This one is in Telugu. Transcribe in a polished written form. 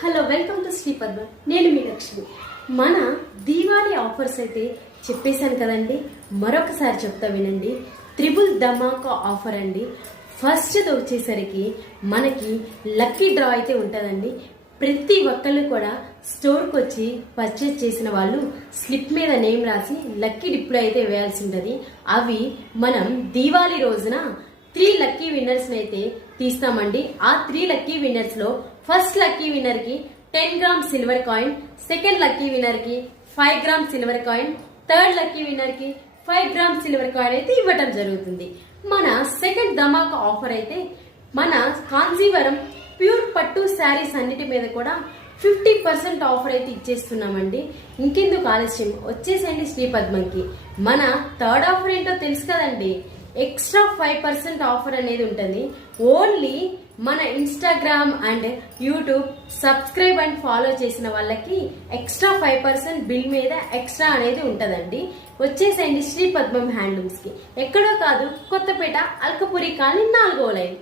Hello welcome to Sri Padma. నేను మీ లక్ష్మి. మన దీవాళీ ఆఫర్స్ అయితే చెప్పేశాను కదండి, మరొకసారి చెప్తా వినండి. త్రిబుల్ ధమాకా ఆఫర్ అండి. ఫస్ట్ వచ్చేసరికి మనకి లక్కీ డ్రా అయితే ఉంటుందండి. ప్రతి ఒక్కళ్ళు కూడా స్టోర్కి వచ్చి పర్చేజ్ చేసిన వాళ్ళు స్లిప్ మీద నేమ్ రాసి లక్కీ డిప్లో అయితే వేయాల్సి ఉంటుంది. అవి మనం దీవాళీ రోజున 3 లక్కీ విన్నర్స్ అయితే తీస్తామండి. ఆ 3 లక్కీ విన్నర్స్ లో ఫస్ట్ లక్కీ విన్నర్ కి 10 gram silver coin, second lucky winner కి 5 gram silver coin, third lucky winner కి 5 గ్రామ్ సిల్వర్ కాయిన్ అయితే ఇవ్వటం జరుగుతుంది. మన సెకండ్ ధమాకా ఆఫర్ అయితే మన కాంజీవరం ప్యూర్ పట్టు శారీస్ అన్నిటి మీద కూడా 50% ఆఫర్ అయితే ఇచ్చేస్తున్నామండి. ఇంకెందుకు ఆలస్యం, వచ్చేసండి శ్రీ పద్మంకి. మన థర్డ్ ఆఫర్ ఏంటో తెలుసు కదండి, ఎక్స్ట్రా 5% ఆఫర్ అనేది ఉంటుంది. ఓన్లీ మన Instagram and YouTube subscribe and follow చేసిన వాళ్ళకి ఎక్స్ట్రా 5% బిల్ మీద ఎక్స్ట్రా అనేది ఉంటుందండి. వచ్చేసండి శ్రీ పద్మం హ్యాండ్లూమ్స్ కి. ఎక్కడో కాదు, కొత్తపేట, అల్కపురి కాలనీ 4వ లైన్.